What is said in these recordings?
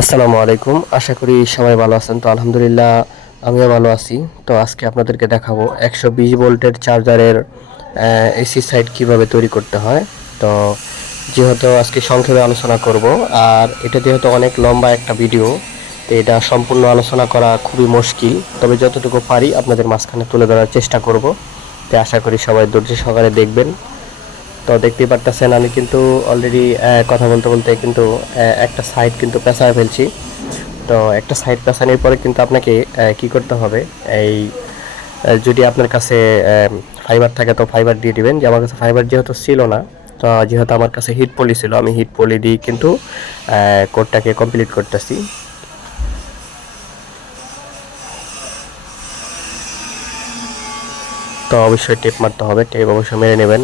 আসসালামু আলাইকুম। আশা করি সবাই ভালো আছেন। তো আলহামদুলিল্লাহ, আমিও ভালো আছি। তো আজকে আপনাদেরকে দেখাবো একশো বিশ ভোল্টের চার্জারের এসি সাইড কীভাবে তৈরি করতে হয়। তো যেহেতু আজকে সংক্ষেপে আলোচনা করব, আর এটা যেহেতু অনেক লম্বা একটা ভিডিও, তো এটা সম্পূর্ণ আলোচনা করা খুবই মুশকিল। তবে যতটুকু পারি আপনাদের মাঝখানে তুলে ধরার চেষ্টা করব। তো আশা করি সবাই ধৈর্য সহকারে দেখবেন। তো দেখতেই পারতেছেন, আমি কিন্তু অলরেডি কথা বলতে বলতে কিন্তু একটা সাইড কিন্তু পেঁচায় ফেলছি। তো একটা সাইড পেঁচানোর পরে কিন্তু আপনাকে কি করতে হবে? এই যদি আপনার কাছে ফাইবার থাকে তো ফাইবার দিয়ে দিবেন। যে আমার কাছে ফাইবার যেহেতু ছিল না, তো যেহেতু আমার কাছে হিট পলি ছিল, আমি হিট পলি দিয়ে কিন্তু কোডটাকে কমপ্লিট করতেছি। তো অবশ্যই টেপ মারতে হবে টেপ অবশ্যই মেরে নেবেন।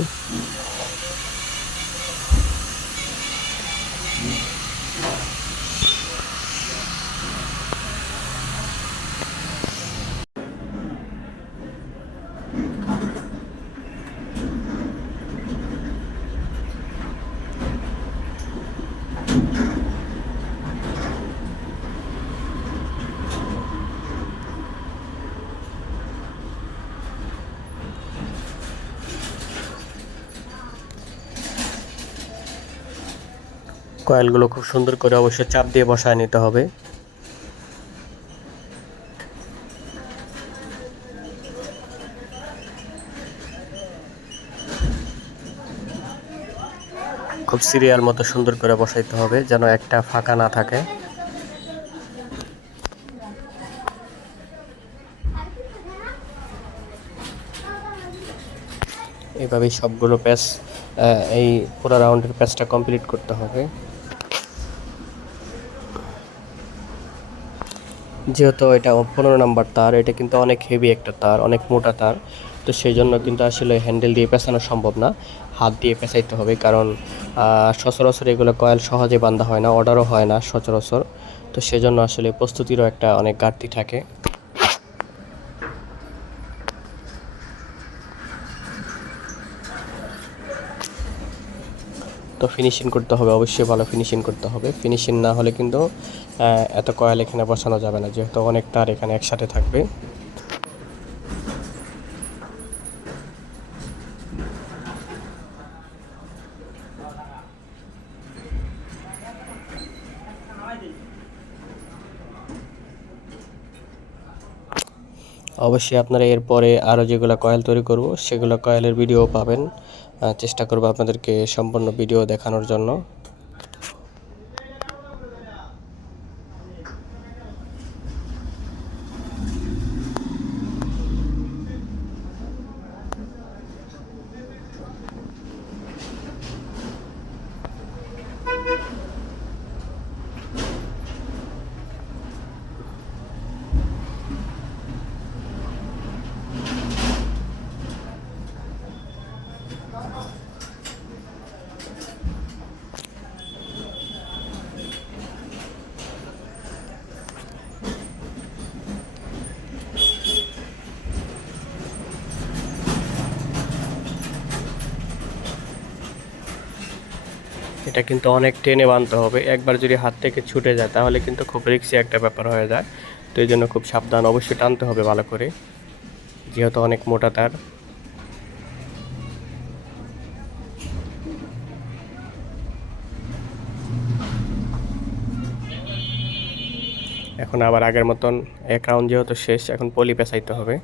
কয়েলগুলো খুব সুন্দর করে অবশ্যই চাপ দিয়ে বসায় নিতে হবে। খুব সিরিয়াল মতো সুন্দর করে বসাইতে হবে যেন একটা ফাঁকা না থাকে। এভাবেই সবগুলো প্যাচ এই পুরো রাউন্ডের প্যাচটা কমপ্লিট করতে হবে। যেহেতু এটা পনেরো নাম্বার তার, এটা কিন্তু অনেক হেভি একটা তার, অনেক মোটা তার। তো সেই জন্য কিন্তু আসলে হ্যান্ডেল দিয়ে পেঁচানো সম্ভব না। হাত দিয়ে পেঁচাইতে হবে কারণ সচরাচর এগুলো কয়েল সহজে বান্ধা হয় না অর্ডারও হয় না সচরাচর। তো সেজন্য আসলে প্রস্তুতিরও একটা অনেক ঘাটতি থাকে। তো ফিনিশিং করতে হবে, অবশ্যই ভালো ফিনিশিং করতে হবে। ফিনিশিং না হলে কিন্তু এত কয়েল এখানে বসানো যাবে না, যেহেতু অনেক তার এখানে একসাথে থাকবে। অবশ্যই আপনারা এরপরে আরও যেগুলো কয়েল তৈরি করব, সেগুলো কয়েলের ভিডিও পাবেন। চেষ্টা করব আপনাদেরকে সম্পূর্ণ ভিডিও দেখানোর জন্য। এটা কিন্তু অনেক টেনে বাঁধতে হবে। একবার যদি হাত থেকে ছুটে যায়, তাহলে কিন্তু খুব রিক্সি একটা ব্যাপার হয়ে যায়। তো এই জন্য খুব সাবধান, অবশ্যই টানতে হবে ভালো করে। যেহেতু অনেক মোটা তার। এখন আবার আগের মতন, এক রাউন্ড যেহেতু শেষ, এখন পলি পেঁচাইতে হবে।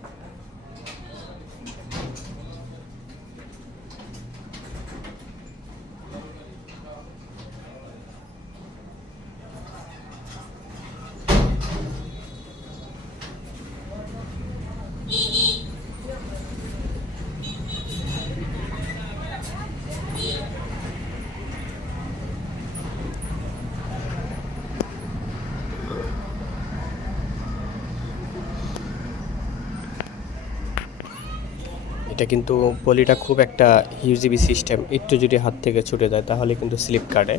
এটা কিন্তু পলিটা খুব একটা হিউজিবি সিস্টেম একটু যদি হাত থেকে ছুটে যায়, তাহলে কিন্তু স্লিপ কাটে।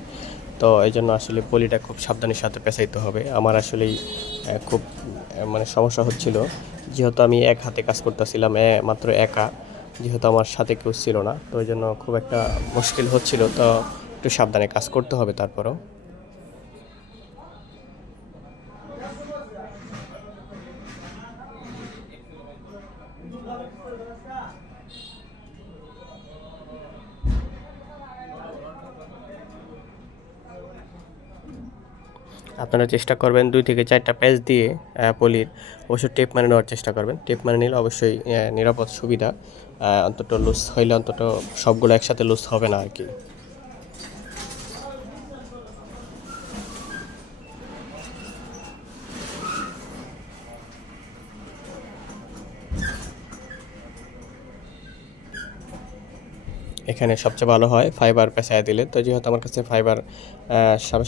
তো এই জন্য আসলে পলিটা খুব সাবধানের সাথে পেঁচাইতে হবে। আমার আসলেই খুব মানে সমস্যা হচ্ছিল। যেহেতু আমি এক হাতে কাজ করতেছিলাম মাত্র একা। যেহেতু আমার সাথে কেউ ছিল না, তো ওই জন্য খুব একটা মুশকিল হচ্ছিল। তো একটু সাবধানে কাজ করতে হবে তারপরও। আপনারা চেষ্টা করবেন দুই থেকে চারটা প্যাচ দিয়ে পলির অবশ্যই টেপ মানে নেওয়ার চেষ্টা করবেন। টেপ মানে নিলে অবশ্যই নিরাপদ সুবিধা। অন্তত লুজ হইলে অন্তত সবগুলো একসাথে লুজ হবে না আর কি। এখানে সবচেয়ে ভালো হয় ফাইবার পেঁচায় দিলে। তো যেহেতু আমার কাছে ফাইবার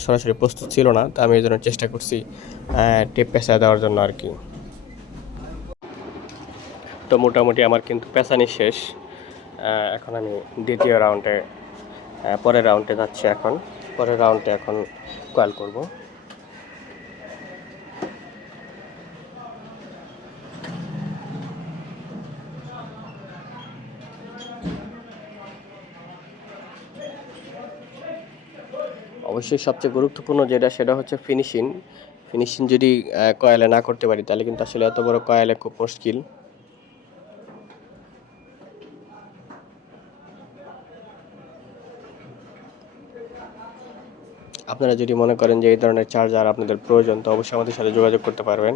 সরাসরি প্রস্তুত ছিল না, তো আমি এই জন্য চেষ্টা করছি টেপ পেঁচায় দেওয়ার জন্য আর কি। তো মোটামুটি আমার কিন্তু পেঁচানি শেষ। এখন আমি দ্বিতীয় রাউন্ডে পরের রাউন্ডে যাচ্ছি এখন। পরের রাউন্ডে এখন কয়েল করব। অবশ্যই সবচেয়ে গুরুত্বপূর্ণ যেটা, সেটা হচ্ছে ফিনিশিং ফিনিশিং যদি কয়েলে না করতে পারি, তাহলে কিন্তু আসলে এত বড় কয়েলে খুব মুশকিল। আপনারা যদি মনে করেন যে এই ধরনের চার্জার আপনাদের প্রয়োজন, তো অবশ্যই আমাদের সাথে যোগাযোগ করতে পারবেন।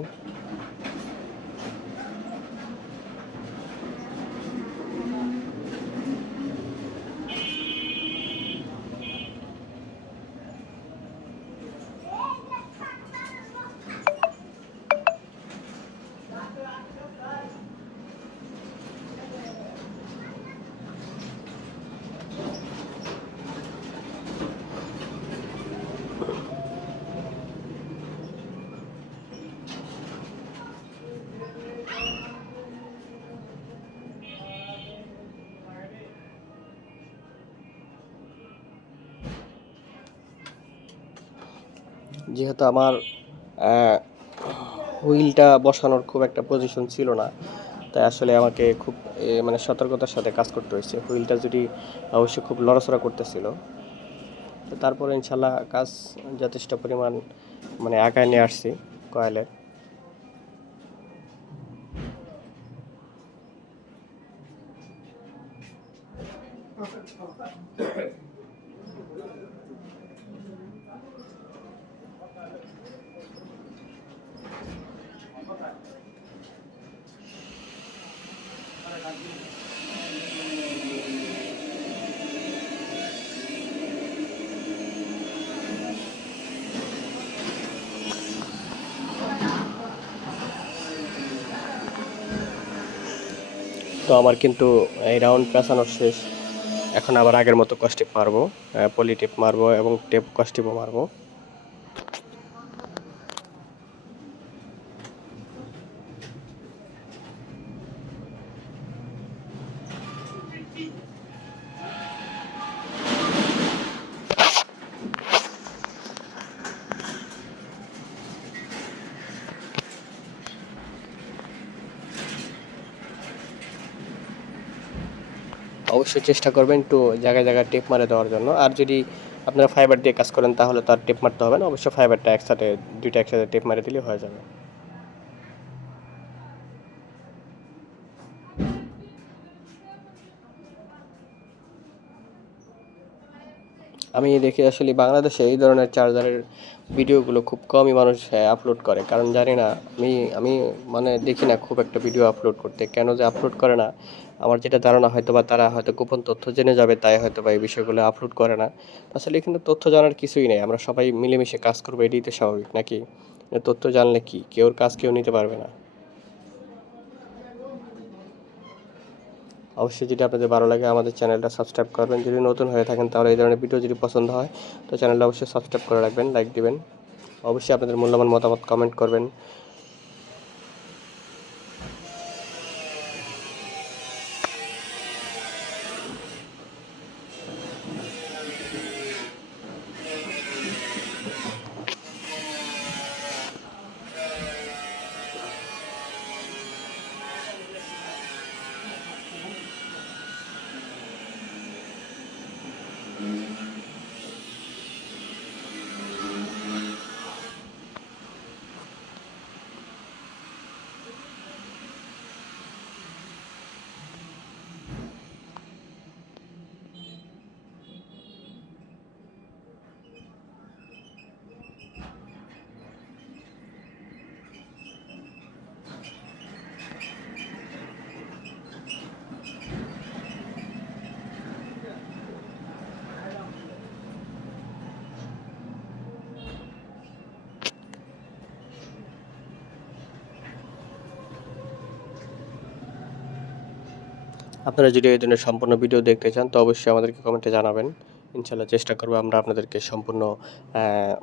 যেহেতু আমার হুইলটা বসানোর খুব একটা পজিশন ছিল না। তাই আসলে আমাকে খুব মানে সতর্কতার সাথে কাজ করতে হয়েছে। হুইলটা যদি অবশ্যই খুব লড়াচড়া করতেছিল তারপরে ইনশাল্লাহ কাজ যথেষ্ট পরিমাণ মানে আগায় নিয়ে আসছি কয়েলের তো আমার কিন্তু এই রাউন্ড পেঁচানোর শেষ। এখন আবার আগের মতো কস্টিপ মারবো পলি টেপ মারবো এবং টেপ কস্টিপও মারবো। অবশ্যই চেষ্টা করবেন একটু জায়গায় জায়গায় টেপ মারে দেওয়ার জন্য। আর যদি আপনারা ফাইবার দিয়ে কাজ করেন, তাহলে তো আর টেপ মারতে হবে না। অবশ্যই ফাইবারটা একসাথে, দুইটা একসাথে টেপ মারে দিলে হয়ে যাবে। আমি দেখি আসলে বাংলাদেশে এই ধরনের চার্জারের ভিডিওগুলো খুব কমই মানুষ আপলোড করে। কারণ জানি না, আমি আমি মানে দেখি না খুব একটা ভিডিও আপলোড করতে। কেন যে আপলোড করে না? আমার যেটা ধারণা হয়তো বা তারা হয়তো গোপন তথ্য জেনে যাবে, তাই হয়তো বা এই বিষয়গুলো আপলোড করে না। আসলে এখানে তথ্য জানার কিছুই নেই। আমরা সবাই মিলেমিশে কাজ করব, এটাই তো স্বাভাবিক, নাকি? তথ্য জানলে কি? কেউর কাজ কেউ নিতে পারবে না। অবশ্যই যদি আপনাদের ভালো লাগে আমাদের চ্যানেলটা সাবস্ক্রাইব করবেন। যদি নতুন হয়ে থাকেন তাহলে এই ধরনের ভিডিও যদি পছন্দ হয়, তো চ্যানেলটা অবশ্যই সাবস্ক্রাইব করে রাখবেন, লাইক দিবেন। অবশ্যই আপনাদের মূল্যবান মতামত কমেন্ট করবেন। আপনারা যদি এই ধরনের সম্পূর্ণ ভিডিও দেখতে চান, তো অবশ্যই আমাদেরকে কমেন্টে জানাবেন। ইনশাল্লাহ চেষ্টা করব আমরা আপনাদেরকে সম্পূর্ণ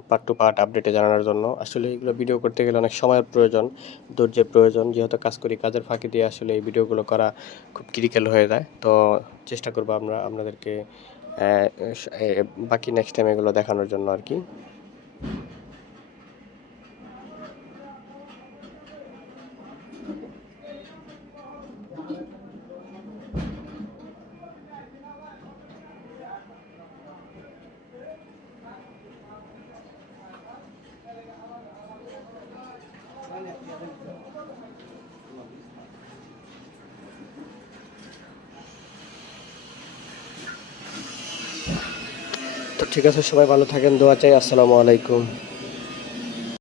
পার্ট টু পার্ট আপডেটে জানানোর জন্য। আসলে এগুলো ভিডিও করতে গেলে অনেক সময়ের প্রয়োজন, ধৈর্যের প্রয়োজন। যেহেতু কাজ করি, কাজের ফাঁকি দিয়ে আসলে এই ভিডিওগুলো করা খুব ক্রিটিক্যাল হয়ে যায়। তো চেষ্টা করব আমরা আপনাদেরকে বাকি নেক্সট টাইম এগুলো দেখানোর জন্য আর কি। ঠিক আছে সবাই ভালো থাকেন দোয়া চাই আসসালামু আলাইকুম।